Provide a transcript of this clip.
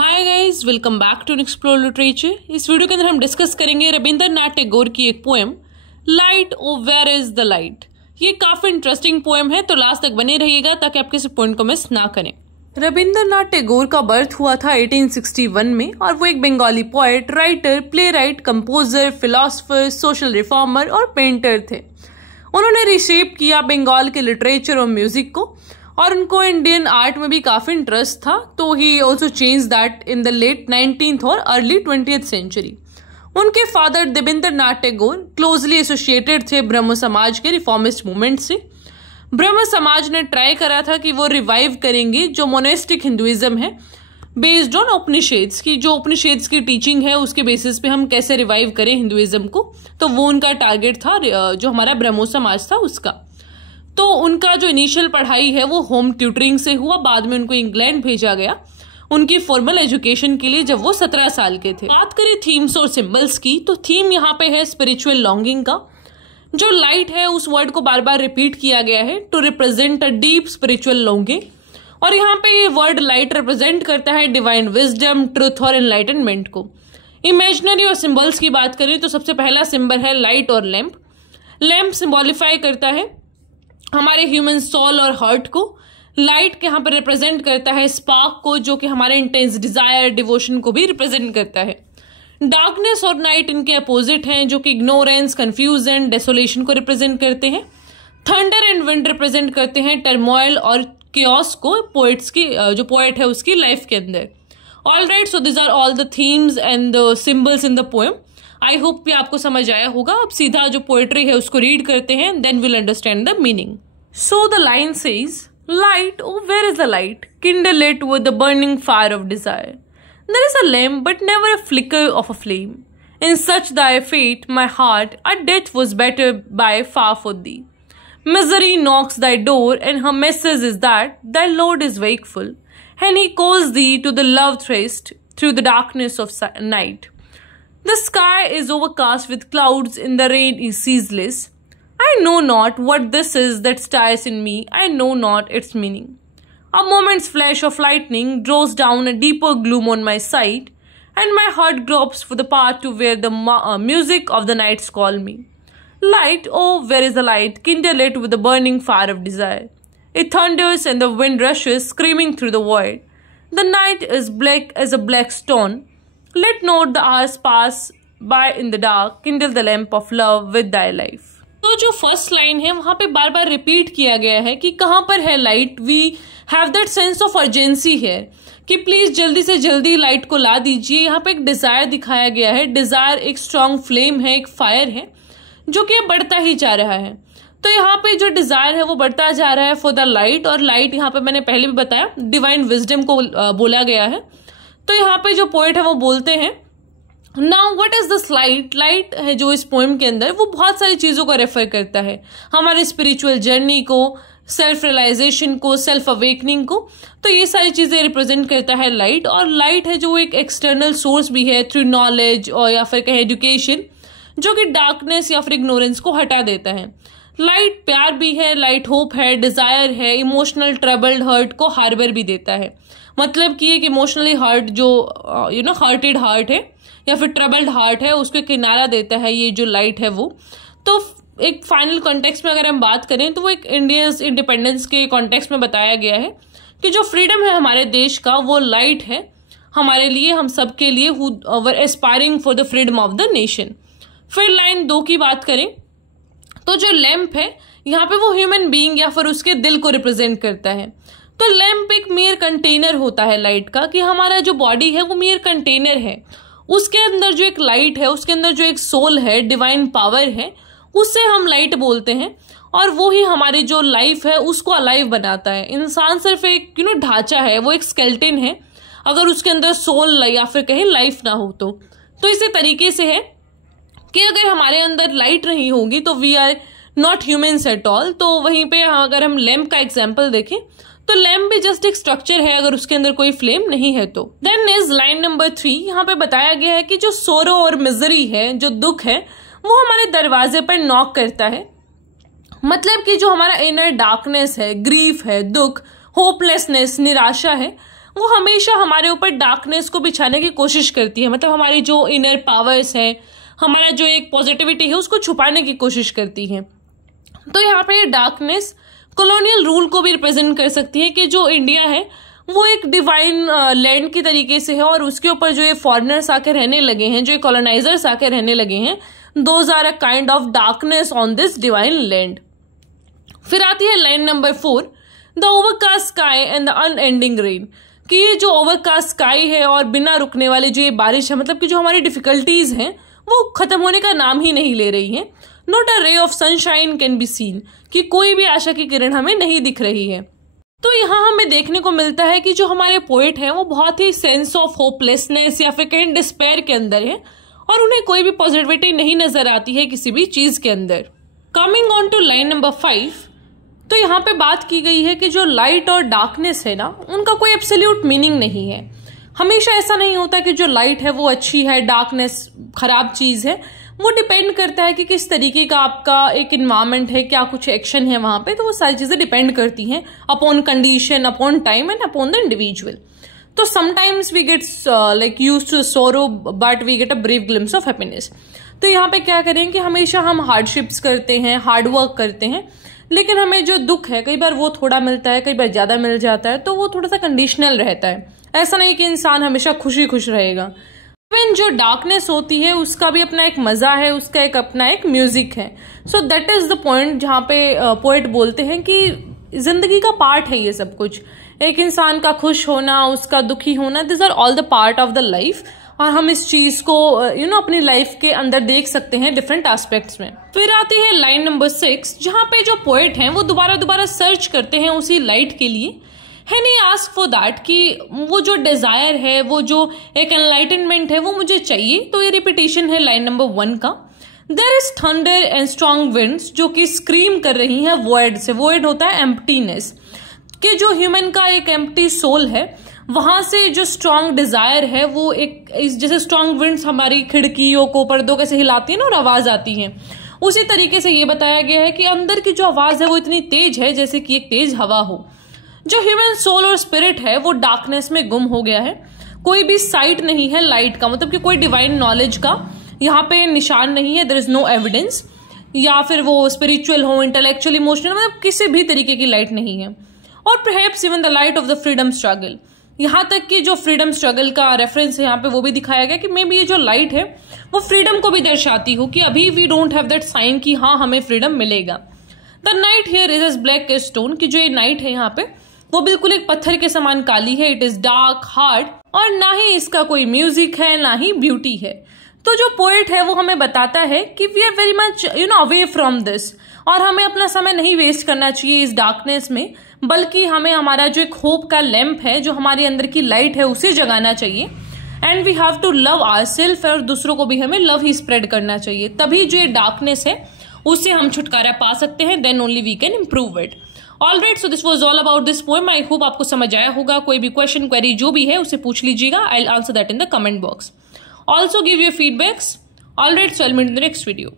Hi guys, welcome back to explore literature. इस video के अंदर हम डिस्कस करेंगे रविंद्रनाथ टैगोर की एक poem light oh where is the light. ये काफी इंटरेस्टिंग पोएम है, तो लास्ट तक बने रहिएगा ताकि आप किसी पॉइंट को मिस ना करें। रविंद्रनाथ टैगोर का बर्थ हुआ था 1861 में और वो एक Bengali poet, writer, play right, composer, philosopher, social reformer और पेंटर थे। उन्होंने रिशेप किया बंगाल के लिटरेचर और म्यूजिक को, और उनको इंडियन आर्ट में भी काफी इंटरेस्ट था, तो he also change that in the late 19th और अर्ली 20th सेंचुरी। उनके father Debendranath Tagore closely associated थे ब्रह्म समाज के रिफॉर्मिस्ट मूवमेंट से। ब्रह्म समाज ने ट्राई करा था कि वो रिवाइव करेंगे जो मोनेस्टिक हिंदुइज्म है, बेस्ड ऑन उपनिषेद्स की, जो उपनिषेद्स की टीचिंग है उसके बेसिस पे हम कैसे रिवाइव करें हिंदुइज्म को। तो वो उनका टारगेट था, जो हमारा ब्रह्मो समाज था उसका। तो उनका जो इनिशियल पढ़ाई है वो होम ट्यूटरिंग से हुआ, बाद में उनको इंग्लैंड भेजा गया उनकी फॉर्मल एजुकेशन के लिए जब वो 17 साल के थे। बात करें थीम्स और सिंबल्स की, तो थीम यहाँ पे है स्पिरिचुअल लॉन्गिंग का। जो लाइट है उस वर्ड को बार बार रिपीट किया गया है to represent a deep spiritual longing, और यहाँ पे ये वर्ड लाइट रिप्रेजेंट करता है डिवाइन विजडम, ट्रुथ और एनलाइटनमेंट को। इमेजिनरी और सिंबल्स की बात करें तो सबसे पहला सिंबल है लाइट और लैंप। लैंप सिंबॉलिफाई करता है हमारे ह्यूमन सोल और हार्ट को। लाइट यहाँ पर रिप्रेजेंट करता है स्पार्क को, जो कि हमारे इंटेंस डिजायर, डिवोशन को भी रिप्रेजेंट करता है। डार्कनेस और नाइट इनके अपोजिट हैं, जो कि इग्नोरेंस, कंफ्यूजन, डेसोलेशन को रिप्रेजेंट करते हैं। थंडर एंड विंड रिप्रेजेंट करते हैं टर्मोइल और क्योस को, पोएट्स की, जो पोएट है उसकी लाइफ के अंदर। All right, so this are all the themes and the symbols in the poem. I hope कि आपको समझ आया होगा। अब सीधा जो पोएट्री है उसको रीड करते हैं, then will understand the meaning. So the line says, light, oh where is the light? Kindle it with the burning fire of desire. There is a lamp but never a flicker of a flame. In such thy fate, my heart, a death was better by far for thee. Misery knocks thy door, and her message is that thy Lord is wakeful, and he calls thee to the love tryst through the darkness of night. The sky is overcast with clouds, and the rain is ceaseless. I know not what this is that stirs in me, I know not its meaning. A moment's flash of lightning draws down a deeper gloom on my sight, and my heart gropes for the path to where the music of the nights call me. Light, oh, where is the light? Kindle it with the burning fire of desire. It thunders and the wind rushes, screaming through the void. The night is black as a black stone. Let not the hours pass by in the dark. Kindle the lamp of love with thy life. तो जो first line है वहां पे बार बार repeat किया गया है कि कहां पर है light. We have that sense of urgency है कि प्लीज जल्दी से जल्दी लाइट को ला दीजिए। यहाँ पे एक डिजायर दिखाया गया है। डिजायर एक स्ट्रॉन्ग फ्लेम है, एक फायर है जो कि बढ़ता ही जा रहा है। तो यहाँ पे जो डिजायर है वो बढ़ता जा रहा है फॉर द लाइट, और लाइट यहाँ पे मैंने पहले भी बताया डिवाइन विजडम को बोला गया है। तो यहाँ पे जो पोएट है वो बोलते हैं, now what is this light? Light है जो इस पोएम के अंदर वो बहुत सारी चीजों को रेफर करता है, हमारे स्पिरिचुअल जर्नी को, सेल्फ रियलाइजेशन को, सेल्फ अवेकनिंग को। तो ये सारी चीजें रिप्रेजेंट करता है लाइट। और लाइट है जो एक एक्सटर्नल सोर्स भी है थ्रू नॉलेज और या फिर कहें एजुकेशन, जो कि डार्कनेस या फिर इग्नोरेंस को हटा देता है। लाइट प्यार भी है, लाइट होप है, डिजायर है, इमोशनल ट्रबल्ड हर्ट को हार्बर भी देता है। मतलब कि एक इमोशनली हर्ट जो हर्टेड हार्ट है या फिर ट्रबल्ड हार्ट है उसको किनारा देता है ये जो लाइट है वो। तो एक फाइनल कॉन्टेक्स्ट में अगर हम बात करें तो वो एक इंडियंस इंडिपेंडेंस के कॉन्टेक्स्ट में बताया गया है कि जो फ्रीडम है हमारे देश का वो लाइट है हमारे लिए, हम सब के लिए, who were aspiring for the freedom of the nation. फिर लाइन 2 की बात करें तो जो लैंप है यहाँ पे वो ह्यूमन बीइंग या फिर उसके दिल को रिप्रेजेंट करता है। तो लैंप एक मेयर कंटेनर होता है लाइट का, कि हमारा जो बॉडी है वो मेयर कंटेनर है, उसके अंदर जो एक लाइट है, उसके अंदर जो एक सोल है, डिवाइन पावर है, उससे हम लाइट बोलते हैं, और वो ही हमारी जो लाइफ है उसको अलाइव बनाता है। इंसान सिर्फ एक ढांचा है, वो एक स्केलेटन है, अगर उसके अंदर सोल या फिर कहें लाइफ ना हो तो इसी तरीके से है कि अगर हमारे अंदर लाइट नहीं होगी तो we are not humans at all. तो वहीं पे अगर हम लैंप का एग्जाम्पल देखें तो लैंप भी जस्ट एक स्ट्रक्चर है अगर उसके अंदर कोई फ्लेम नहीं है तो। देन इज लाइन नंबर 3, यहाँ पे बताया गया है कि जो सोरो और मिजरी है, जो दुख है, वो हमारे दरवाजे पर नॉक करता है। मतलब कि जो हमारा इनर डार्कनेस है, ग्रीफ है, दुख, होपलेसनेस, निराशा है, वो हमेशा हमारे ऊपर डार्कनेस को बिछाने की कोशिश करती है, मतलब हमारी जो इनर पावर्स है, हमारा जो एक पॉजिटिविटी है उसको छुपाने की कोशिश करती है। तो यहाँ पे डार्कनेस कॉलोनियल रूल को भी रिप्रेजेंट कर सकती है कि जो इंडिया है वो एक डिवाइन लैंड की तरीके से है और उसके ऊपर जो ये फॉरेनर्स आके रहने लगे हैं, जो ये कॉलोनाइजर्स आके रहने लगे हैं, those are a kind of darkness on this divine land. फिर आती है line number 4, the overcast sky and the unending rain, कि ये जो ओवरकास्ट स्काई है और बिना रुकने वाली जो ये बारिश है, मतलब कि जो हमारी डिफिकल्टीज हैं वो खत्म होने का नाम ही नहीं ले रही है। Not a ray of sunshine can be seen, कि कोई भी आशा की किरण हमें नहीं दिख रही है। तो यहाँ हमें देखने को मिलता है कि जो हमारे पोएट हैं वो बहुत ही सेंस ऑफ होपलेसनेस या फिर कहीं डिस्पेयर के अंदर है और उन्हें कोई भी पॉजिटिविटी नहीं नजर आती है किसी भी चीज के अंदर। Coming on to line number 5, तो यहाँ पे बात की गई है कि जो लाइट और डार्कनेस है ना, उनका कोई एब्सोल्यूट मीनिंग नहीं है। हमेशा ऐसा नहीं होता कि जो लाइट है वो अच्छी है, डार्कनेस खराब चीज है। वो डिपेंड करता है कि किस तरीके का आपका एक इन्वायरमेंट है, क्या कुछ एक्शन है वहां पे, तो वो सारी चीजें डिपेंड करती हैं upon condition, upon time and upon the individual. तो sometimes we get like used to sorrow but we get a brief glimpse of happiness. तो यहाँ पे क्या करें कि हमेशा हम हार्डशिप्स करते हैं, हार्डवर्क करते हैं, लेकिन हमें जो दुख है कई बार वो थोड़ा मिलता है, कई बार ज्यादा मिल जाता है, तो वो थोड़ा सा कंडीशनल रहता है। ऐसा नहीं कि इंसान हमेशा खुशी खुश रहेगा। इवन जो डार्कनेस होती है उसका भी अपना एक मजा है, उसका एक अपना एक म्यूजिक है। So that is the point जहाँ पे पोएट बोलते हैं कि जिंदगी का पार्ट है ये सब कुछ। एक इंसान का खुश होना, उसका दुखी होना, this are all the part of the life, और हम इस चीज को अपनी लाइफ के अंदर देख सकते हैं डिफरेंट एस्पेक्ट्स में। फिर आती है लाइन नंबर 6, जहाँ पे जो पोएट हैं वो दोबारा सर्च करते हैं उसी लाइट के लिए। है नहीं आस्क फॉर दैट, कि वो जो डिजायर है, वो जो एक एनलाइटनमेंट है वो मुझे चाहिए। तो ये रिपीटेशन है लाइन नंबर 1 का। There is thunder and strong winds, जो कि स्क्रीम कर रही है वॉइड से। वॉइड होता है एम्प्टीनेस, कि जो ह्यूमन का एक एम्प्टी सोल है, वहां से जो स्ट्रॉन्ग डिजायर है वो एक, जैसे स्ट्रॉन्ग विंड्स हमारी खिड़कियों को, पर्दों कैसे हिलाती है ना और आवाज आती है, उसी तरीके से ये बताया गया है कि अंदर की जो आवाज है वो इतनी तेज है जैसे कि एक तेज हवा हो। जो ह्यूमन सोल और स्पिरिट है वो डार्कनेस में गुम हो गया है। कोई भी साइट नहीं है लाइट का, मतलब कि कोई डिवाइन नॉलेज का यहाँ पे निशान नहीं है। देयर इज नो एविडेंस, या फिर वो स्पिरिचुअल हो, इंटेलेक्चुअल, इमोशनल, मतलब किसी भी तरीके की लाइट नहीं है। और perhaps even the light of the freedom struggle, यहाँ तक कि जो फ्रीडम स्ट्रगल का रेफरेंस है यहाँ पे वो भी दिखाया गया कि मे बी ये जो लाइट है वो फ्रीडम को भी दर्शाती हो, कि अभी we don't have that sign कि हाँ हमें फ्रीडम मिलेगा। The night here is as black as stone, कि जो ये नाइट है यहाँ पे वो बिल्कुल एक पत्थर के समान काली है। इट इज डार्क, हार्ड, और ना ही इसका कोई म्यूजिक है, ना ही ब्यूटी है। तो जो पोएट है वो हमें बताता है कि we are very much away from this, और हमें अपना समय नहीं वेस्ट करना चाहिए इस डार्कनेस में, बल्कि हमें हमारा जो एक होप का लैंप है, जो हमारे अंदर की लाइट है, उसे जगाना चाहिए। And we have to love ourselves, और दूसरों को भी हमें लव ही स्प्रेड करना चाहिए। तभी जो ये डार्कनेस है उससे हम छुटकारा पा सकते हैं। Then only we can improve it. Alright, so this was all about this poem. I hope आपको समझ आया होगा। कोई भी क्वेश्चन, क्वेरी जो भी है उसे पूछ लीजिएगा। I will answer that in the comment box. Also give your feedbacks. Alright, so I will meet in the next video.